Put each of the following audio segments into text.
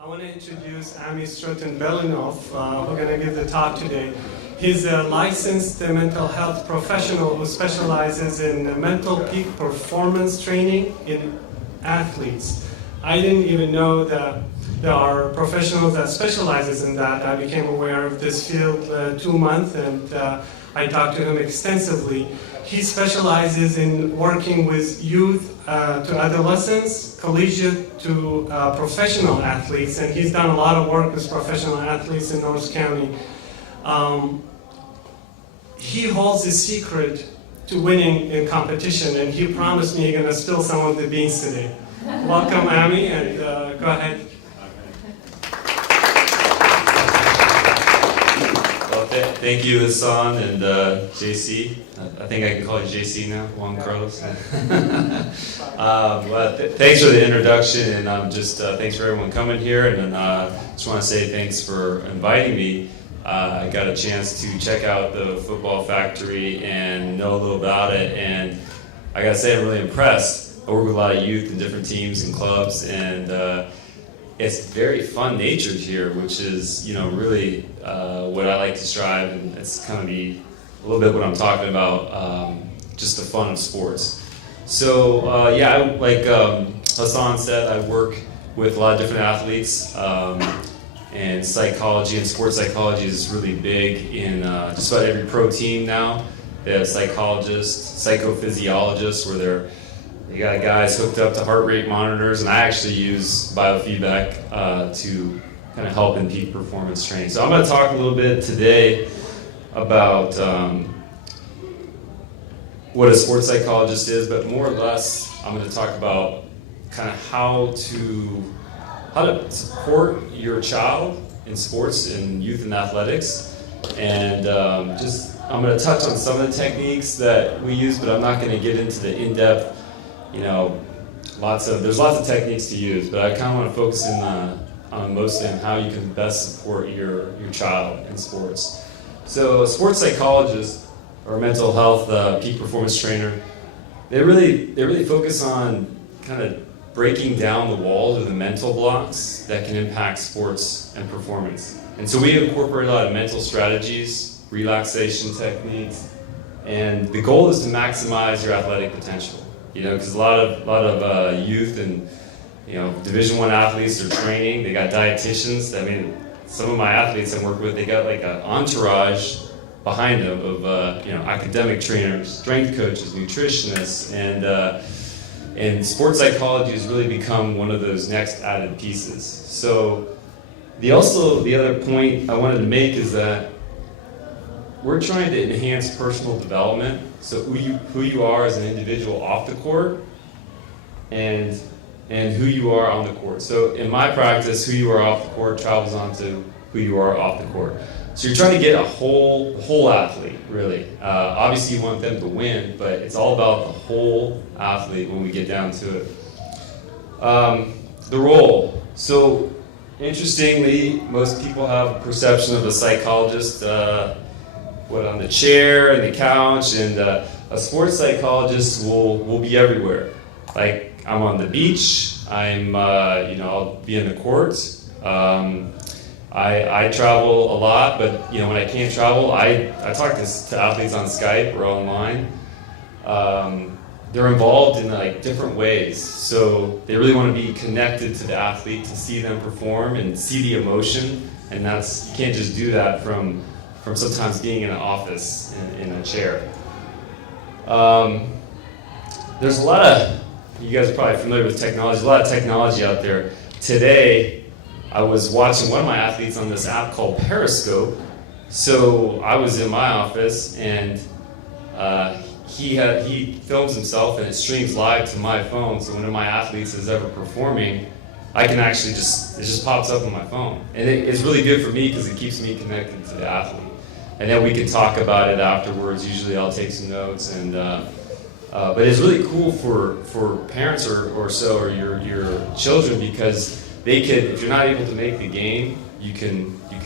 I want to introduce Strutin-Belinoff, who's going to give the talk today. He's a licensed mental health professional who specializes in mental peak performance training in athletes. I didn't even know that there are professionals that specializes in that. I became aware of this field 2 months, and I talked to him extensively. He specializes in working with youth to adolescents, collegiate to professional athletes, and he's done a lot of work with professional athletes in North County. He holds the secret to winning in competition, and he promised me he's going to spill some of the beans today. Welcome, Ami, and go ahead. Thank you, Hassan and JC. I think I can call you JC now, Juan Carlos. Thanks for the introduction, and thanks for everyone coming here. And just want to say thanks for inviting me. I got a chance to check out the Football Factory and know a little about it, and I got to say I'm really impressed. I work with a lot of youth in different teams and clubs, and it's very fun-natured here, which is, really what I like to strive, and it's kind of be a little bit what I'm talking about, just the fun of sports. So, like Hassan said, I work with a lot of different athletes, and psychology and sports psychology is really big in just about every pro team now. They have psychologists, psychophysiologists, where they got guys hooked up to heart rate monitors, and I actually use biofeedback to kind of help in peak performance training. So I'm going to talk a little bit today about what a sports psychologist is, but more or less I'm going to talk about kind of how to support your child in sports and youth and athletics, and I'm going to touch on some of the techniques that we use, but I'm not going to get into the in-depth. There's lots of techniques to use, but I kind of want to focus on mostly on how you can best support your child in sports. So a sports psychologist or a mental health peak performance trainer, they really focus on kind of breaking down the walls or the mental blocks that can impact sports and performance. And so we incorporate a lot of mental strategies, relaxation techniques, and the goal is to maximize your athletic potential. Because a lot of youth and Division I athletes are training. They got dietitians. I mean, some of my athletes I work with, they got like an entourage behind them of academic trainers, strength coaches, nutritionists, and sports psychology has really become one of those next added pieces. So the other point I wanted to make is that we're trying to enhance personal development, so who you are as an individual off the court, and who you are on the court. So in my practice, who you are off the court travels onto who you are off the court. So you're trying to get a whole athlete, really. Obviously you want them to win, but it's all about the whole athlete when we get down to it. The role. So interestingly, most people have a perception of a psychologist on the chair and the couch, and a sports psychologist will be everywhere. Like I'm on the beach, I'll be in the courts. I travel a lot, but when I can't travel, I talk to athletes on Skype or online. They're involved in different ways, so they really want to be connected to the athlete to see them perform and see the emotion, and you can't just do that from sometimes being in an office in a chair. There's a lot of, you guys are probably familiar with technology, a lot of technology out there. Today, I was watching one of my athletes on this app called Periscope. So I was in my office, and he films himself and it streams live to my phone. So when one of my athletes is ever performing, I can actually it just pops up on my phone. And it's really good for me because it keeps me connected to the athlete. And then we can talk about it afterwards. Usually I'll take some notes, and but it's really cool for parents or your children, because they can, if you're not able to make the game,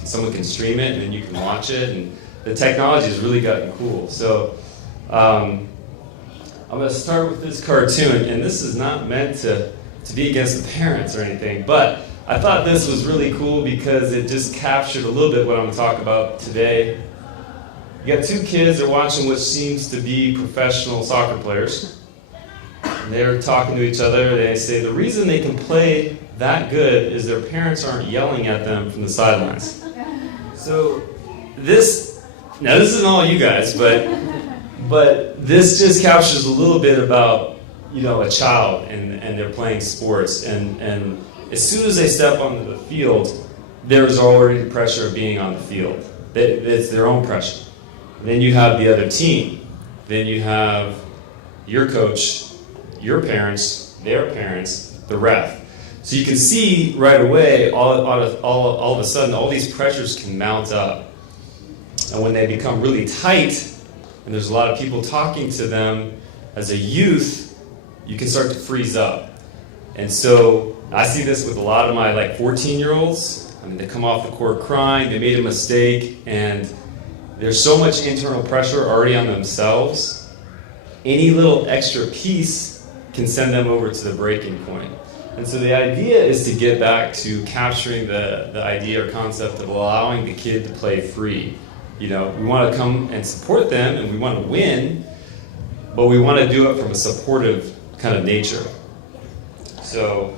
someone can stream it and then you can watch it, and the technology has really gotten cool. So I'm going to start with this cartoon, and this is not meant to be against the parents or anything, but I thought this was really cool because it just captured a little bit what I'm going to talk about today. You got two kids, they're watching what seems to be professional soccer players. They're talking to each other. They say the reason they can play that good is their parents aren't yelling at them from the sidelines. So this isn't all you guys, but this just captures a little bit about, a child and they're playing sports. And as soon as they step onto the field, there's already the pressure of being on the field. It's their own pressure. Then you have the other team. Then you have your coach, your parents, their parents, the ref. So you can see right away, all of a sudden, all these pressures can mount up. And when they become really tight, and there's a lot of people talking to them as a youth, you can start to freeze up. And so I see this with a lot of my 14-year-olds. I mean, they come off the court crying, they made a mistake, and there's so much internal pressure already on themselves. Any little extra piece can send them over to the breaking point. And so the idea is to get back to capturing the idea or concept of allowing the kid to play free. We want to come and support them, and we want to win, but we want to do it from a supportive kind of nature. So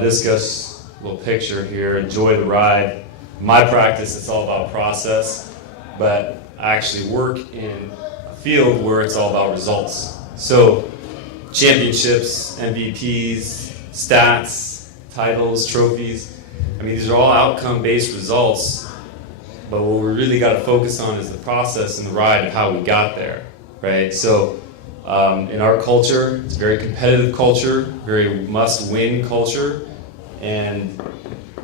this goes a little picture here, enjoy the ride. My practice, it's all about process, but I actually work in a field where it's all about results. So championships, MVPs, stats, titles, trophies, these are all outcome-based results, but what we really got to focus on is the process and the ride of how we got there, right? So in our culture, it's a very competitive culture, very must-win culture, and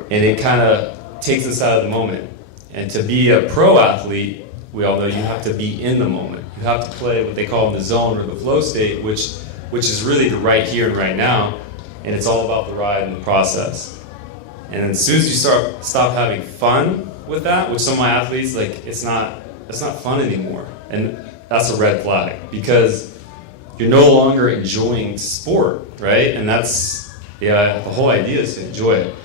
it kind of takes us out of the moment. And to be a pro athlete, we all know you have to be in the moment. You have to play what they call in the zone or the flow state, which is really the right here and right now, and it's all about the ride and the process. And as soon as you stop having fun with that, with some of my athletes, it's not fun anymore, and that's a red flag because you're no longer enjoying sport, right? And that's the whole idea is to enjoy it.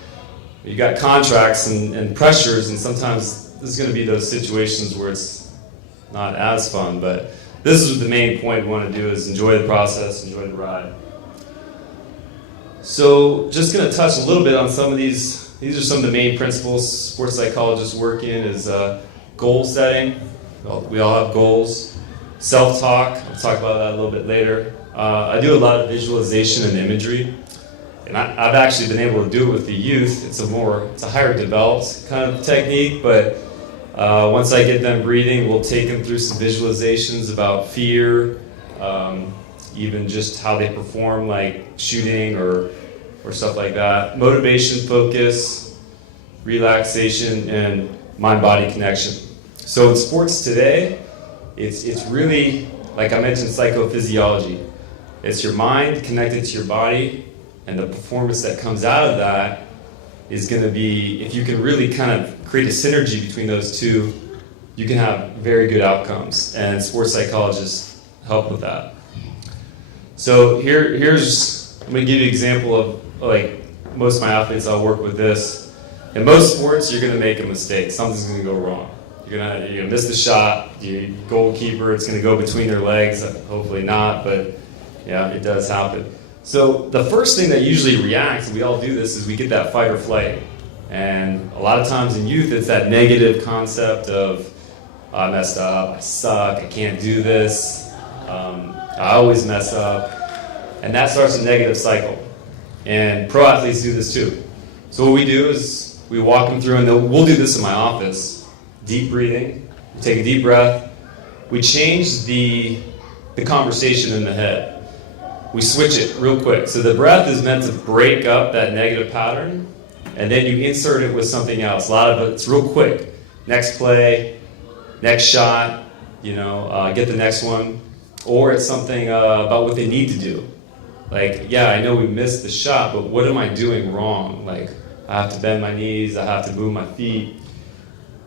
You got contracts and pressures, and sometimes there's going to be those situations where it's not as fun, but this is the main point we want to do is enjoy the process, enjoy the ride. So just going to touch a little bit on some of these. These are some of the main principles sports psychologists work in is goal setting. We all have goals. Self-talk, I'll talk about that a little bit later. I do a lot of visualization and imagery. And I've actually been able to do it with the youth. It's a higher developed kind of technique, but once I get them breathing, we'll take them through some visualizations about fear, even just how they perform, like shooting or stuff like that. Motivation, focus, relaxation, and mind-body connection. So in sports today, it's really, like I mentioned, psychophysiology. It's your mind connected to your body, and the performance that comes out of that is going to be, if you can really kind of create a synergy between those two, you can have very good outcomes. And sports psychologists help with that. So here's, I'm going to give you an example of, most of my athletes, I'll work with this. In most sports, you're going to make a mistake. Something's going to go wrong. You're gonna miss the shot. Your goalkeeper, it's going to go between their legs. Hopefully not, but yeah, it does happen. So the first thing that usually reacts, and we all do this, is we get that fight or flight. And a lot of times in youth, it's that negative concept of, I messed up, I suck, I can't do this, I always mess up. And that starts a negative cycle. And pro athletes do this too. So what we do is we walk them through, and we'll do this in my office. Deep breathing, we take a deep breath. We change the conversation in the head. We switch it real quick. So the breath is meant to break up that negative pattern, and then you insert it with something else. A lot of it's real quick. Next play, next shot, get the next one. Or it's something about what they need to do. Yeah, I know we missed the shot, but what am I doing wrong? I have to bend my knees, I have to move my feet.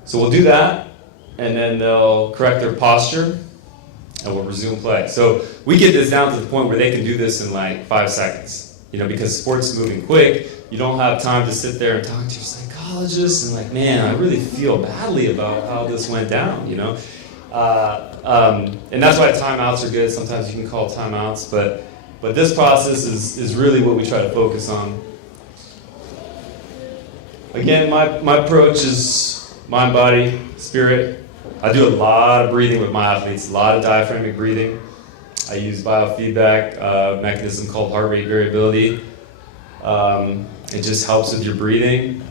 So we'll do that, and then they'll correct their posture, and we'll resume play. So we get this down to the point where they can do this in 5 seconds. because sports is moving quick, you don't have time to sit there and talk to your psychologist and like, man, I really feel badly about how this went down, and that's why timeouts are good. Sometimes you can call timeouts, but this process is really what we try to focus on. Again, my approach is mind, body, spirit. I do a lot of breathing with my athletes, a lot of diaphragmatic breathing. I use biofeedback mechanism called heart rate variability. It just helps with your breathing.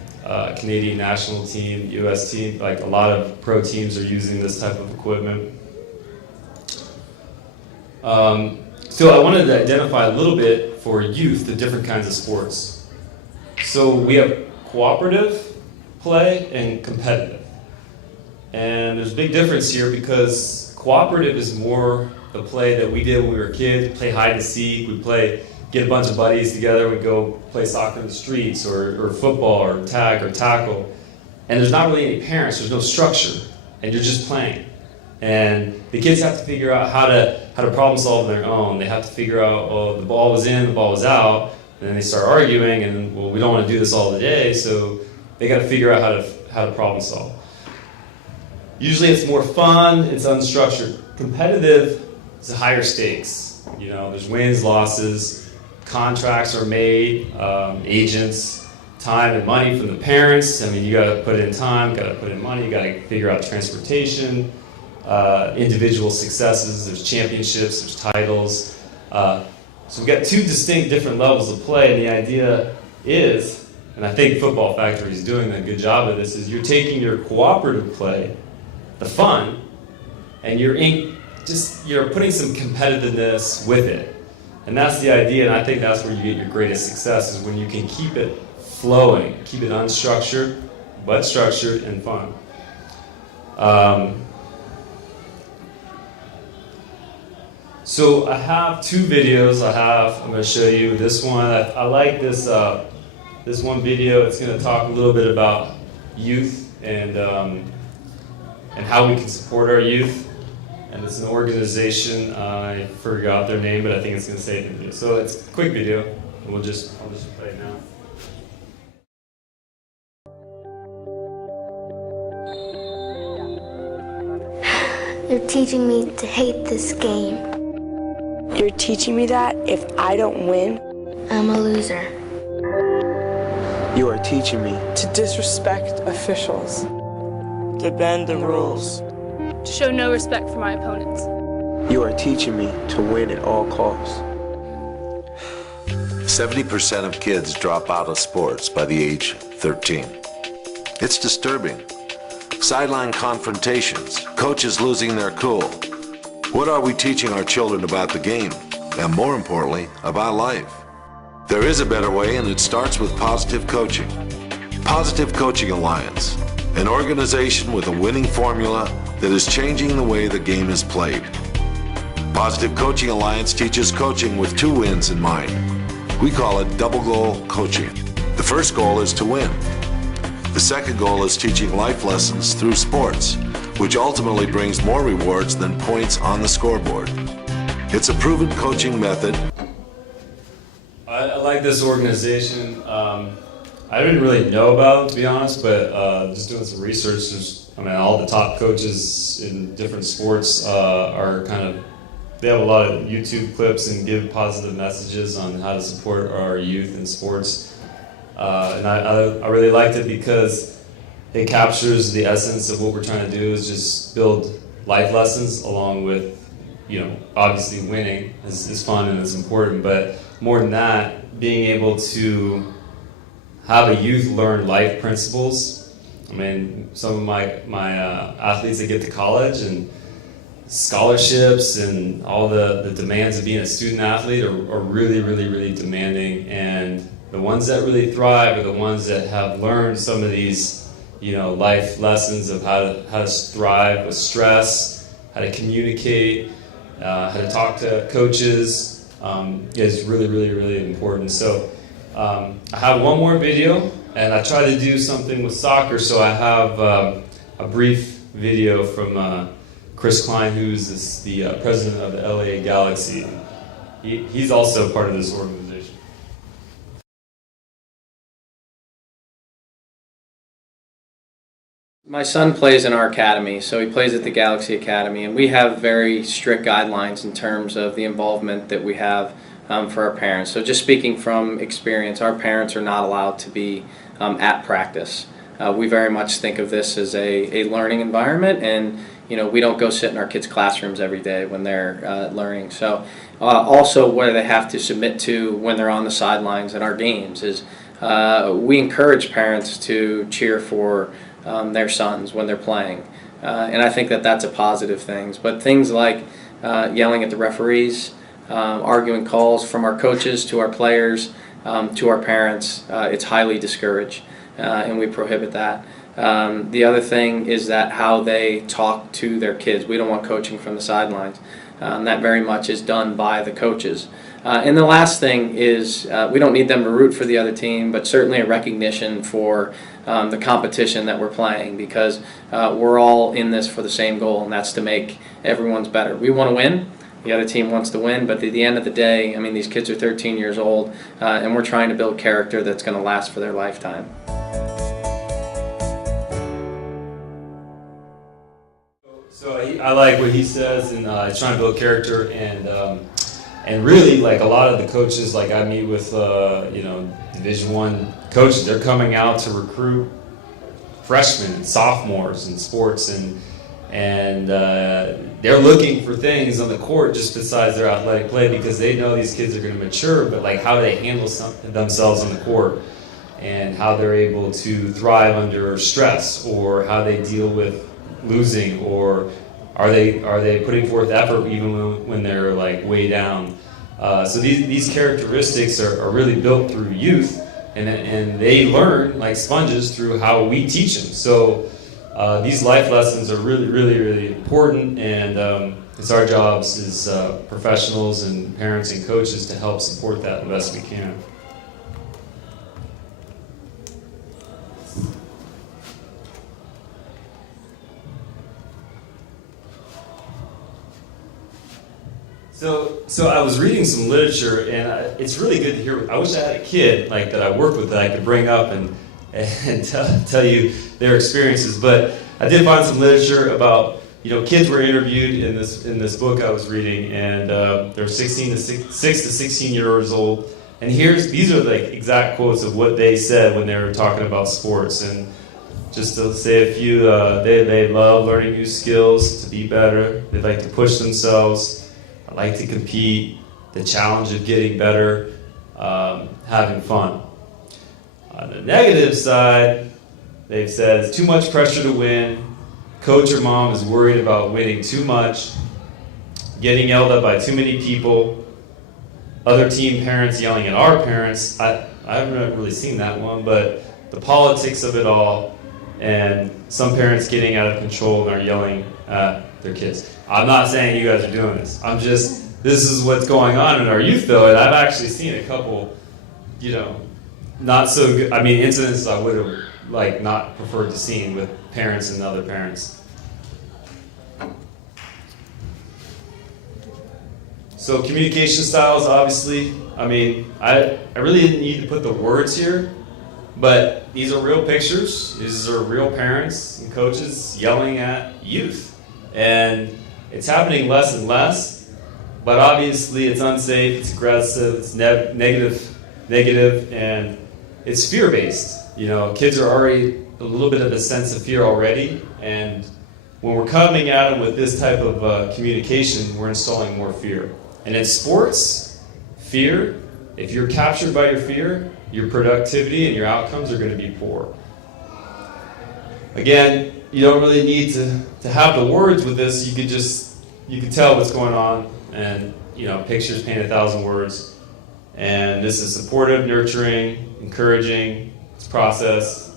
Canadian national team, US team, like a lot of pro teams are using this type of equipment. So I wanted to identify a little bit for youth the different kinds of sports. So we have cooperative play and competitive. And there's a big difference here because cooperative is more the play that we did when we were kids. Play hide and seek, we'd get a bunch of buddies together, we'd go play soccer in the streets or football or tag or tackle. And there's not really any parents, there's no structure, and you're just playing. And the kids have to figure out how to problem solve on their own. They have to figure out, the ball was in, the ball was out, and then they start arguing, and we don't want to do this all the day, so they got to figure out how to problem solve. Usually it's more fun, it's unstructured. Competitive is higher stakes. There's wins, losses, contracts are made, agents, time and money from the parents. You got to put in time, got to put in money, you got to figure out transportation, individual successes, there's championships, there's titles. So we've got two distinct different levels of play, and the idea is, and I think Football Factory is doing a good job of this, is you're taking your cooperative play, the fun, and you're putting some competitiveness with it. And that's the idea, and I think that's where you get your greatest success, is when you can keep it flowing, keep it unstructured, but structured and fun. So I have two videos. I'm going to show you this one. I like this one video. It's going to talk a little bit about youth and how we can support our youth. And it's an organization, I forgot their name, but I think it's going to say it in the video. So it's a quick video, and I'll just play it now. You're teaching me to hate this game. You're teaching me that if I don't win, I'm a loser. You are teaching me to disrespect officials, to bend the rules. To show no respect for my opponents. You are teaching me to win at all costs. 70% of kids drop out of sports by the age 13. It's disturbing. Sideline confrontations, coaches losing their cool. What are we teaching our children about the game? And more importantly, about life? There is a better way, and it starts with positive coaching. Positive Coaching Alliance, an organization with a winning formula that is changing the way the game is played. Positive Coaching Alliance teaches coaching with two wins in mind. We call it double goal coaching. The first goal is to win. The second goal is teaching life lessons through sports, which ultimately brings more rewards than points on the scoreboard. It's a proven coaching method. I like this organization. I didn't really know about it, to be honest, but just doing some research, all the top coaches in different sports they have a lot of YouTube clips and give positive messages on how to support our youth in sports. And I really liked it because it captures the essence of what we're trying to do, is just build life lessons along with, obviously winning is fun and it's important, but more than that, being able to have a youth learn life principles. Some of my athletes that get to college and scholarships and all the demands of being a student athlete are really, really, really demanding. And the ones that really thrive are the ones that have learned some of these, life lessons of how to thrive with stress, how to communicate, how to talk to coaches. Is really, really, really important. So I have one more video, and I try to do something with soccer, so I have a brief video from Chris Klein, who's the president of the LA Galaxy. He's also part of this organization. My son plays in our academy, so he plays at the Galaxy Academy, and we have very strict guidelines in terms of the involvement that we have for our parents. So just speaking from experience, our parents are not allowed to be at practice. We very much think of this as a learning environment, and we don't go sit in our kids' classrooms every day when they're learning. So also what they have to submit to when they're on the sidelines in our games is we encourage parents to cheer for their sons when they're playing. And I think that that's a positive thing. But things like yelling at the referees, arguing calls from our coaches to our players, to our parents, it's highly discouraged, and we prohibit that. The other thing is that how they talk to their kids. We don't want coaching from the sidelines. That very much is done by the coaches. And the last thing is we don't need them to root for the other team, but certainly a recognition for the competition that we're playing, because we're all in this for the same goal, and that's to make everyone's better. We want to win. The other team wants to win, but at the end of the day, I mean, these kids are 13 years old, and we're trying to build character that's going to last for their lifetime. So I like what he says, and he's trying to build character, and really, like, a lot of the coaches, like I meet with, Division I coaches, they're coming out to recruit freshmen and sophomores in sports, and they're looking for things on the court just besides their athletic play, because they know these kids are going to mature, but like how do they handle themselves on the court, and how they're able to thrive under stress, or how they deal with losing, or are they putting forth effort even when they're like way down. So these characteristics are really built through youth, and they learn like sponges through how we teach them. So these life lessons are really, really, really important, and it's our jobs as professionals and parents and coaches to help support that the best we can. So I was reading some literature, and it's really good to hear. I wish I had a kid like that I work with that I could bring up and tell you their experiences. But I did find some literature about, kids were interviewed in this book I was reading, and they're 6 to 16 years old. And these are like exact quotes of what they said when they were talking about sports. And just to say a few, they love learning new skills to be better. They like to push themselves. I like to compete, the challenge of getting better, having fun. On the negative side, they've said it's too much pressure to win, coach or mom is worried about winning too much, getting yelled at by too many people, other team parents yelling at our parents. I haven't really seen that one, but the politics of it all, and some parents getting out of control and are yelling at their kids. I'm not saying you guys are doing this. This is what's going on in our youth, though, and I've actually seen a couple, not so good, incidents I would have, not preferred to see with parents and other parents. So communication styles, obviously, I really didn't need to put the words here, but these are real pictures. These are real parents and coaches yelling at youth. And it's happening less and less, but obviously it's unsafe, it's aggressive, it's negative, and it's fear-based. Kids are already a little bit of a sense of fear already, and when we're coming at them with this type of communication, we're installing more fear. And in sports, fear, if you're captured by your fear, your productivity and your outcomes are going to be poor. Again, you don't really need to have the words with this. You can tell what's going on, and pictures paint 1,000 words. And this is supportive, nurturing, encouraging. It's process.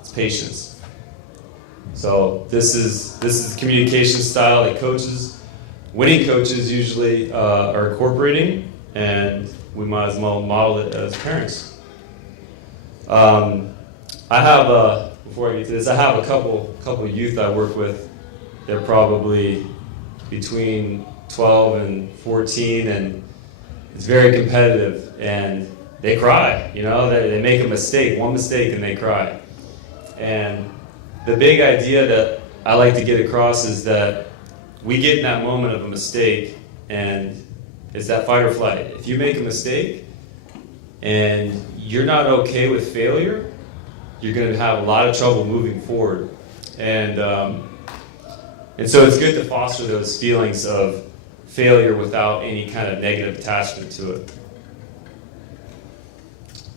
It's patience. So this is the communication style that winning coaches usually are incorporating, and we might as well model it as parents. Before I get to this, I have a couple of youth I work with. They're probably between 12 and 14, and it's very competitive, and they cry. They make a mistake, one mistake, and they cry. And the big idea that I like to get across is that we get in that moment of a mistake, and it's that fight or flight. If you make a mistake and you're not okay with failure, you're going to have a lot of trouble moving forward. And so it's good to foster those feelings of failure without any kind of negative attachment to it.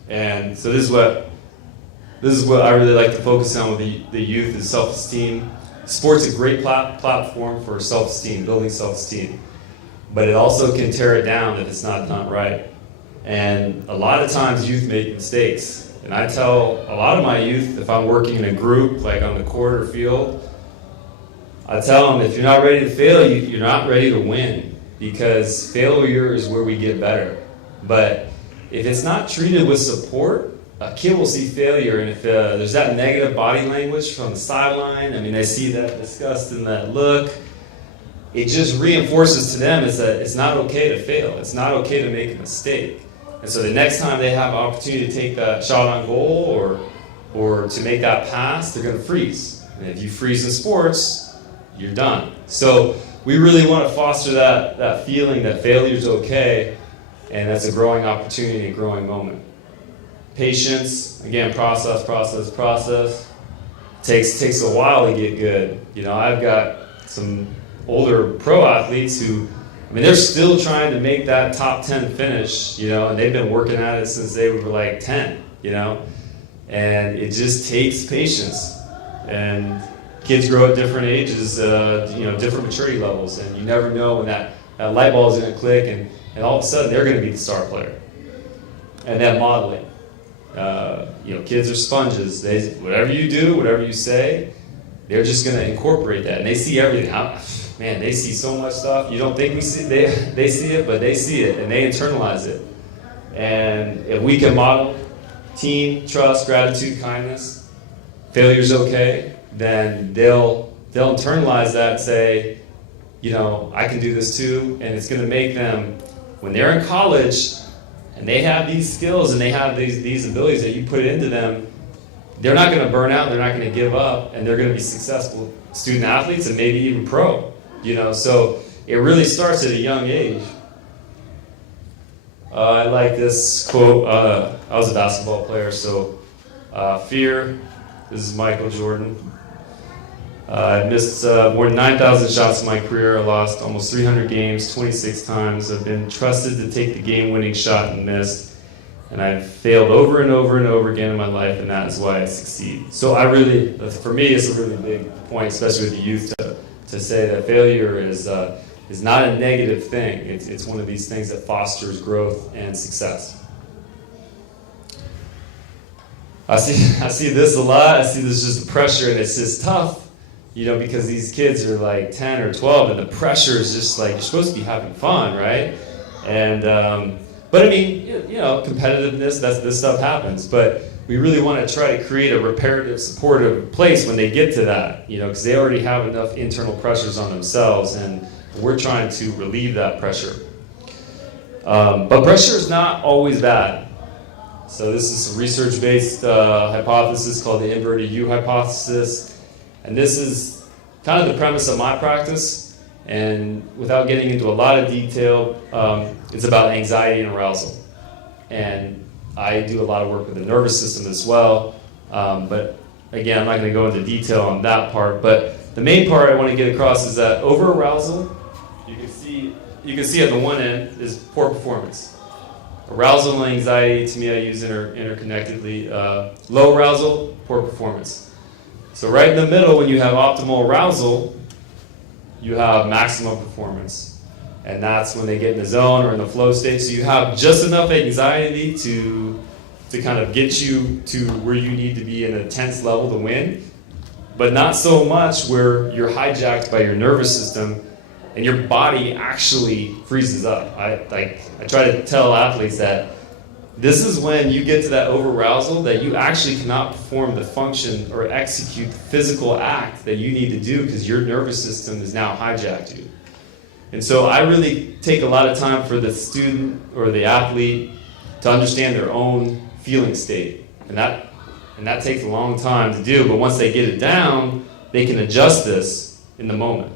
And so this is what I really like to focus on with the youth is self-esteem. Sport's a great platform for self-esteem, building self-esteem. But it also can tear it down if it's not done right. And a lot of times youth make mistakes. And I tell a lot of my youth, if I'm working in a group, like on the court or field, I tell them, if you're not ready to fail, you're not ready to win. Because failure is where we get better. But if it's not treated with support, a kid will see failure, and if there's that negative body language from the sideline, I mean, they see that disgust and that look, it just reinforces to them is that it's not okay to fail. It's not okay to make a mistake. And so the next time they have an opportunity to take that shot on goal or to make that pass, they're going to freeze. And if you freeze in sports, you're done. So we really want to foster that feeling that failure is okay, and that's a growing opportunity, a growing moment. Patience, again, process. Takes a while to get good. You know, I've got some older pro athletes who, I mean, they're still trying to make that top 10 finish, you know, and they've been working at it since they were like 10, you know, and it just takes patience. And kids grow at different ages, you know, different maturity levels, and you never know when that light bulb is going to click, and all of a sudden they're going to be the star player. And then modeling. You know, kids are sponges. Whatever you do, whatever you say, they're just going to incorporate that. And they see everything. Man, they see so much stuff. You don't think they see it, but they see it, and they internalize it. And if we can model team, trust, gratitude, kindness, failure's okay, then they'll internalize that and say, you know, I can do this too. And it's going to make them, when they're in college, and they have these skills and they have these abilities that you put into them, they're not going to burn out, they're not going to give up, and they're going to be successful student athletes and maybe even pro. You know, so it really starts at a young age. I like this quote. I was a basketball player, so fear. This is Michael Jordan. I missed more than 9,000 shots in my career. I lost almost 300 games, 26 times. I've been trusted to take the game-winning shot and missed. And I've failed over and over and over again in my life, and that is why I succeed. So for me, it's a really big point, especially with the youth, to say that failure is not a negative thing. It's one of these things that fosters growth and success. I see this a lot. I see this just pressure, and it's just tough. You know, because these kids are like 10 or 12, and the pressure is just like, you're supposed to be having fun, right? And, but I mean, you know, competitiveness, this stuff happens. But we really want to try to create a reparative, supportive place when they get to that, you know, because they already have enough internal pressures on themselves, and we're trying to relieve that pressure. But pressure is not always bad. So this is a research-based hypothesis called the inverted U hypothesis. And this is kind of the premise of my practice, and without getting into a lot of detail, it's about anxiety and arousal. And I do a lot of work with the nervous system as well, but again, I'm not going to go into detail on that part, but the main part I want to get across is that over-arousal, you can see at the one end, is poor performance. Arousal and anxiety, to me, I use interconnectedly. Low arousal, poor performance. So right in the middle, when you have optimal arousal, you have maximum performance. And that's when they get in the zone or in the flow state. So you have just enough anxiety to kind of get you to where you need to be in a tense level to win, but not so much where you're hijacked by your nervous system and your body actually freezes up. I try to tell athletes that this is when you get to that over-arousal that you actually cannot perform the function or execute the physical act that you need to do because your nervous system has now hijacked you. And so I really take a lot of time for the student or the athlete to understand their own feeling state. And that And that takes a long time to do, but once they get it down, they can adjust this in the moment.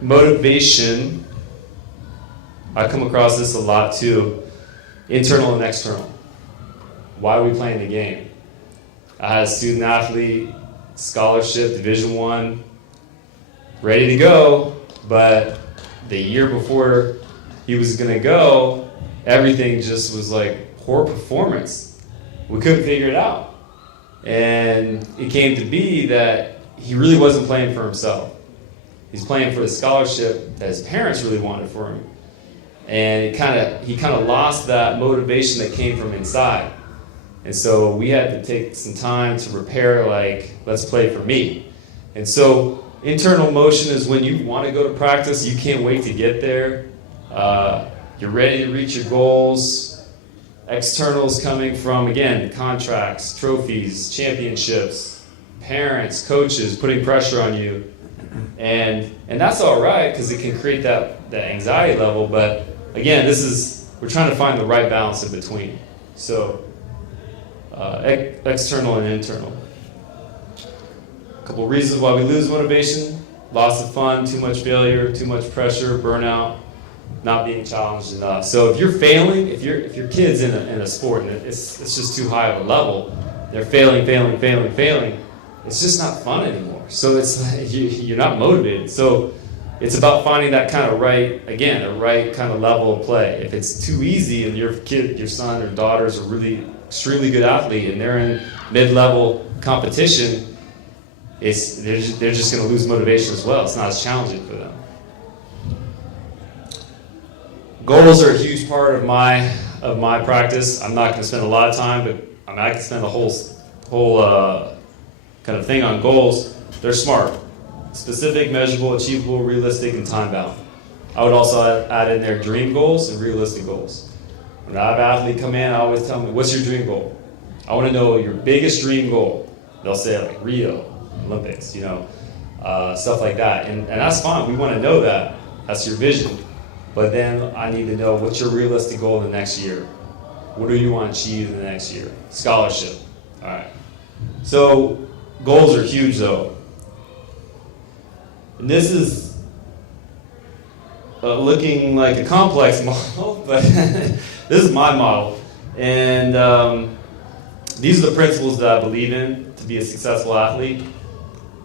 Motivation, I come across this a lot too, internal and external. Why are we playing the game? I had a student athlete, scholarship, Division I, ready to go, but the year before he was going to go, everything just was like poor performance. We couldn't figure it out. And it came to be that he really wasn't playing for himself. He's playing for the scholarship that his parents really wanted for him. And he kind of lost that motivation that came from inside. And so we had to take some time to repair, like, let's play for me. And so internal motion is when you want to go to practice, you can't wait to get there. You're ready to reach your goals. Externals coming from, again, contracts, trophies, championships, parents, coaches putting pressure on you. And that's all right because it can create that anxiety level. But again, we're trying to find the right balance in between. So external and internal. A couple reasons why we lose motivation: loss of fun, too much failure, too much pressure, burnout, not being challenged enough. So if you're failing, if your kid's in a sport and it's just too high of a level, they're failing, it's just not fun anymore. So it's you're not motivated. So it's about finding that kind of right kind of level of play. If it's too easy and your kid, your son or daughters are really extremely good athlete and they're in mid-level competition, they're just going to lose motivation as well. It's not as challenging for them. Goals are a huge part of my practice. I'm not going to spend a lot of time, but I can spend the whole kind of thing on goals. They're SMART: specific, measurable, achievable, realistic, and time-bound. I would also add in there dream goals and realistic goals. When I have an athlete come in, I always tell them, what's your dream goal? I want to know your biggest dream goal. They'll say like Rio, Olympics, stuff like that. And that's fine. We want to know that. That's your vision. But then I need to know what's your realistic goal in the next year. What do you want to achieve in the next year? Scholarship. All right. So goals are huge though. And this is looking like a complex model, but this is my model. And these are the principles that I believe in to be a successful athlete.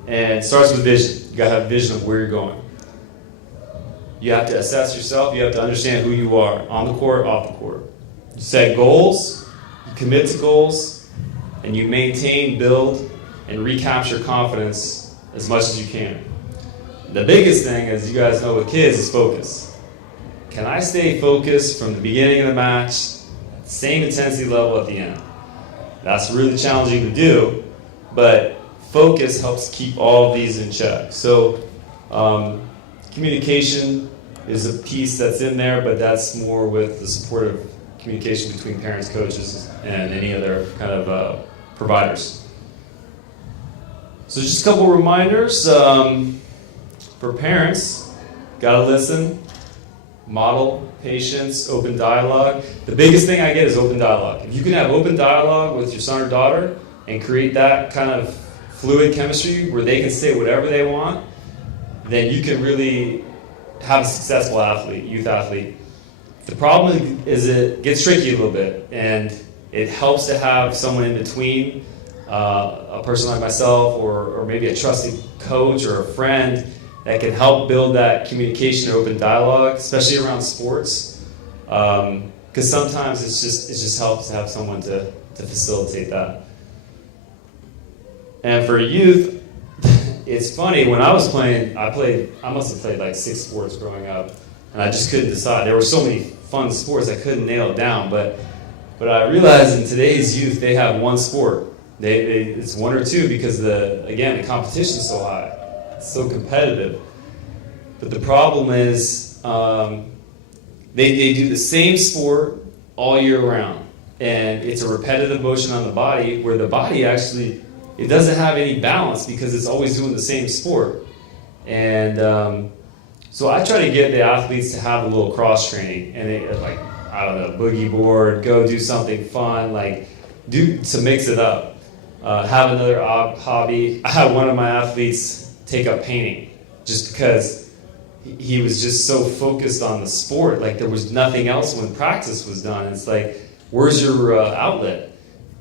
And it starts with vision. You gotta have a vision of where you're going. You have to assess yourself. You have to understand who you are, on the court, off the court. You set goals, you commit to goals, and you maintain, build, and recapture confidence as much as you can. The biggest thing, as you guys know with kids, is focus. Can I stay focused from the beginning of the match, same intensity level at the end? That's really challenging to do, but focus helps keep all of these in check. So communication is a piece that's in there, but that's more with the support of communication between parents, coaches, and any other kind of providers. So just a couple reminders. For parents, gotta listen, model patience, open dialogue. The biggest thing I get is open dialogue. If you can have open dialogue with your son or daughter and create that kind of fluid chemistry where they can say whatever they want, then you can really have a successful athlete, youth athlete. The problem is it gets tricky a little bit, and it helps to have someone in between, a person like myself or maybe a trusted coach or a friend that can help build that communication or open dialogue, especially around sports. Because sometimes it just helps to have someone to facilitate that. And for youth, it's funny, when I was playing, I must have played like 6 sports growing up, and I just couldn't decide. There were so many fun sports I couldn't nail it down, but I realized in today's youth, they have one sport. It's 1 or 2 because the competition is so high. It's so competitive. But the problem is they do the same sport all year round, and it's a repetitive motion on the body where the body actually, it doesn't have any balance because it's always doing the same sport. And so I try to get the athletes to have a little cross training, and they, like, I don't know, boogie board, go do something fun, like to mix it up. Have another hobby. I had one of my athletes take up painting just because he was just so focused on the sport. Like there was nothing else when practice was done. It's like, where's your outlet?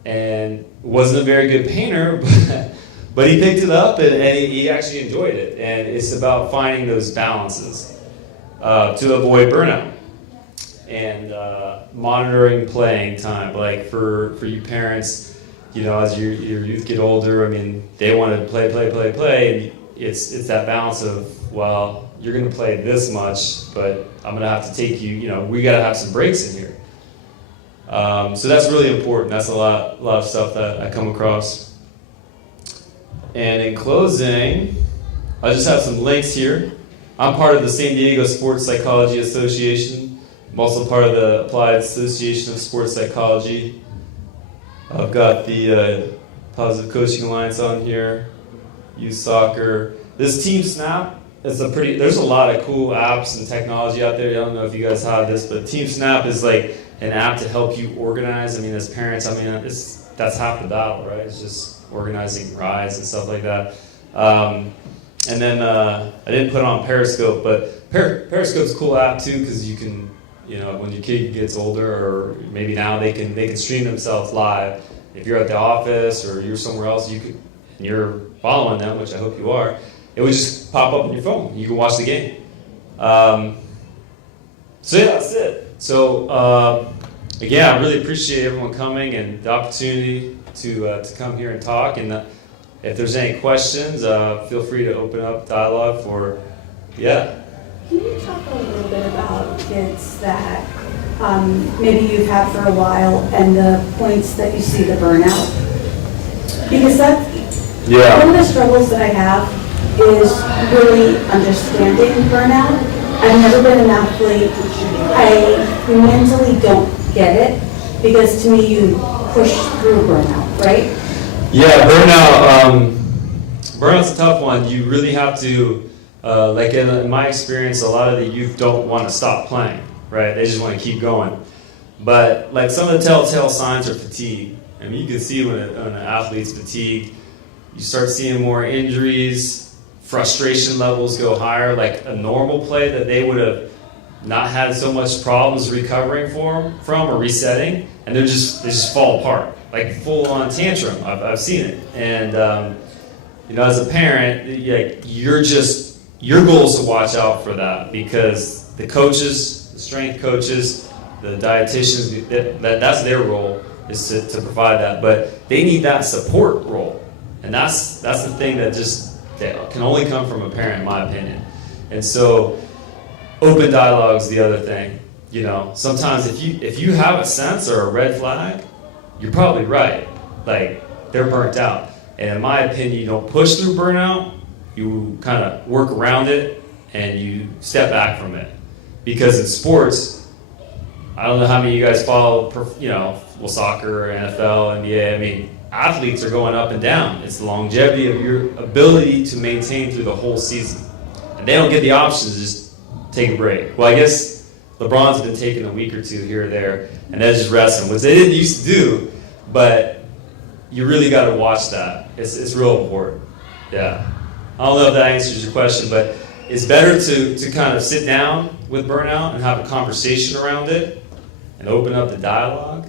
And wasn't a very good painter, but he picked it up and he actually enjoyed it. And it's about finding those balances to avoid burnout and monitoring playing time. Like for you parents, you know, as your youth get older, I mean, they want to play. And it's that balance of, well, you're going to play this much, but I'm going to have to take you, you know, we got to have some breaks in here. So that's really important. That's a lot of stuff that I come across. And in closing, I just have some links here. I'm part of the San Diego Sports Psychology Association. I'm also part of the Applied Association of Sports Psychology. I've got the Positive Coaching Alliance on here, Youth Soccer. This Team Snap is there's a lot of cool apps and technology out there. I don't know if you guys have this, but Team Snap is like an app to help you organize. I mean, as parents, I mean, that's half the battle, right? It's just organizing rides and stuff like that. And then I didn't put on Periscope, but Periscope's a cool app too, because you can, you know, when your kid gets older, or maybe now they can stream themselves live. If you're at the office or you're somewhere else, and you're following them, which I hope you are, it would just pop up on your phone. You can watch the game. So yeah, that's it. So again, I really appreciate everyone coming and the opportunity to come here and talk. And if there's any questions, feel free to open up dialogue for, yeah. Can you talk a little bit about kids that maybe you've had for a while and the points that you see the burnout? Because that's one of the struggles that I have is really understanding burnout. I've never been an athlete. I mentally don't get it because to me you push through burnout, right? Yeah, burnout's a tough one. You really have to, like in my experience, a lot of the youth don't want to stop playing, right? They just want to keep going. But like some of the telltale signs are fatigue. I mean, you can see when an athlete's fatigued, you start seeing more injuries, frustration levels go higher, like a normal play that they would have not had so much problems recovering from or resetting, and they just fall apart, like full on tantrum. I've seen it, and you know, as a parent, your goal is to watch out for that, because the coaches, the strength coaches, the dietitians, that's their role, is to provide that, but they need that support role, and that's the thing that can only come from a parent, in my opinion. And so open dialogue is the other thing. You know, sometimes if you have a sense or a red flag, you're probably right. Like, they're burnt out. And in my opinion, you don't push through burnout, you kind of work around it, and you step back from it. Because in sports, I don't know how many of you guys follow, soccer, NFL, NBA. I mean, athletes are going up and down. It's the longevity of your ability to maintain through the whole season. And they don't get the option to just take a break. Well, I guess LeBron's been taking a week or two here or there, and that's just resting, which they didn't used to do, but you really got to watch that. It's real important. Yeah. I don't know if that answers your question, but it's better to kind of sit down with burnout and have a conversation around it and open up the dialogue,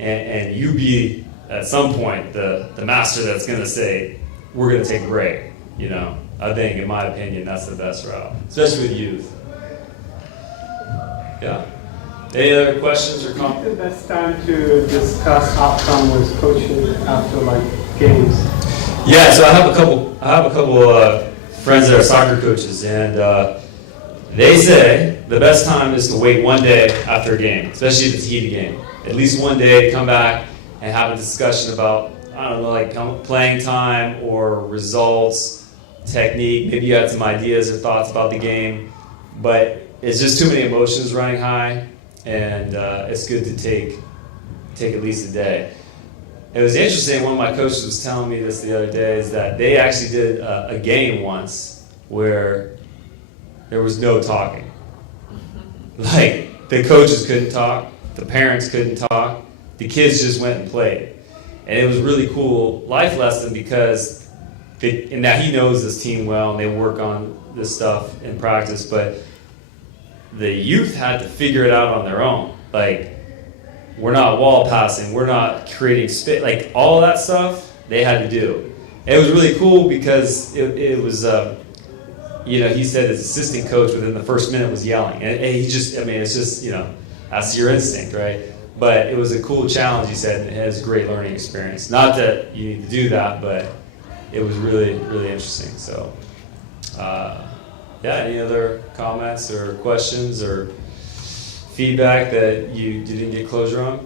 and you be, at some point, the master that's going to say, we're going to take a break. You know, I think, in my opinion, that's the best route, especially with youth. Yeah. Any other questions or comments? The best time to discuss outcome with coaches after games. Yeah, so I have a couple friends that are soccer coaches, and they say the best time is to wait one day after a game, especially if it's a heated game. At least one day to come back and have a discussion about, I don't know, like playing time or results, technique. Maybe you had some ideas or thoughts about the game, but it's just too many emotions running high, and it's good to take at least a day. It was interesting, one of my coaches was telling me this the other day, is that they actually did a game once where there was no talking. Like, the coaches couldn't talk, the parents couldn't talk, the kids just went and played. And it was a really cool life lesson because and now he knows this team well and they work on this stuff in practice, but the youth had to figure it out on their own. Like, we're not wall passing, we're not creating space, like all that stuff they had to do. And it was really cool because it was, he said his assistant coach within the first minute was yelling. And he just, it's just, that's your instinct, right? But it was a cool challenge, he said, and it was a great learning experience. Not that you need to do that, but it was really, really interesting. So, any other comments or questions or feedback that you didn't get closure on?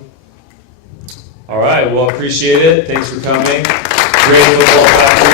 All right, well, appreciate it. Thanks for coming. Great football practice.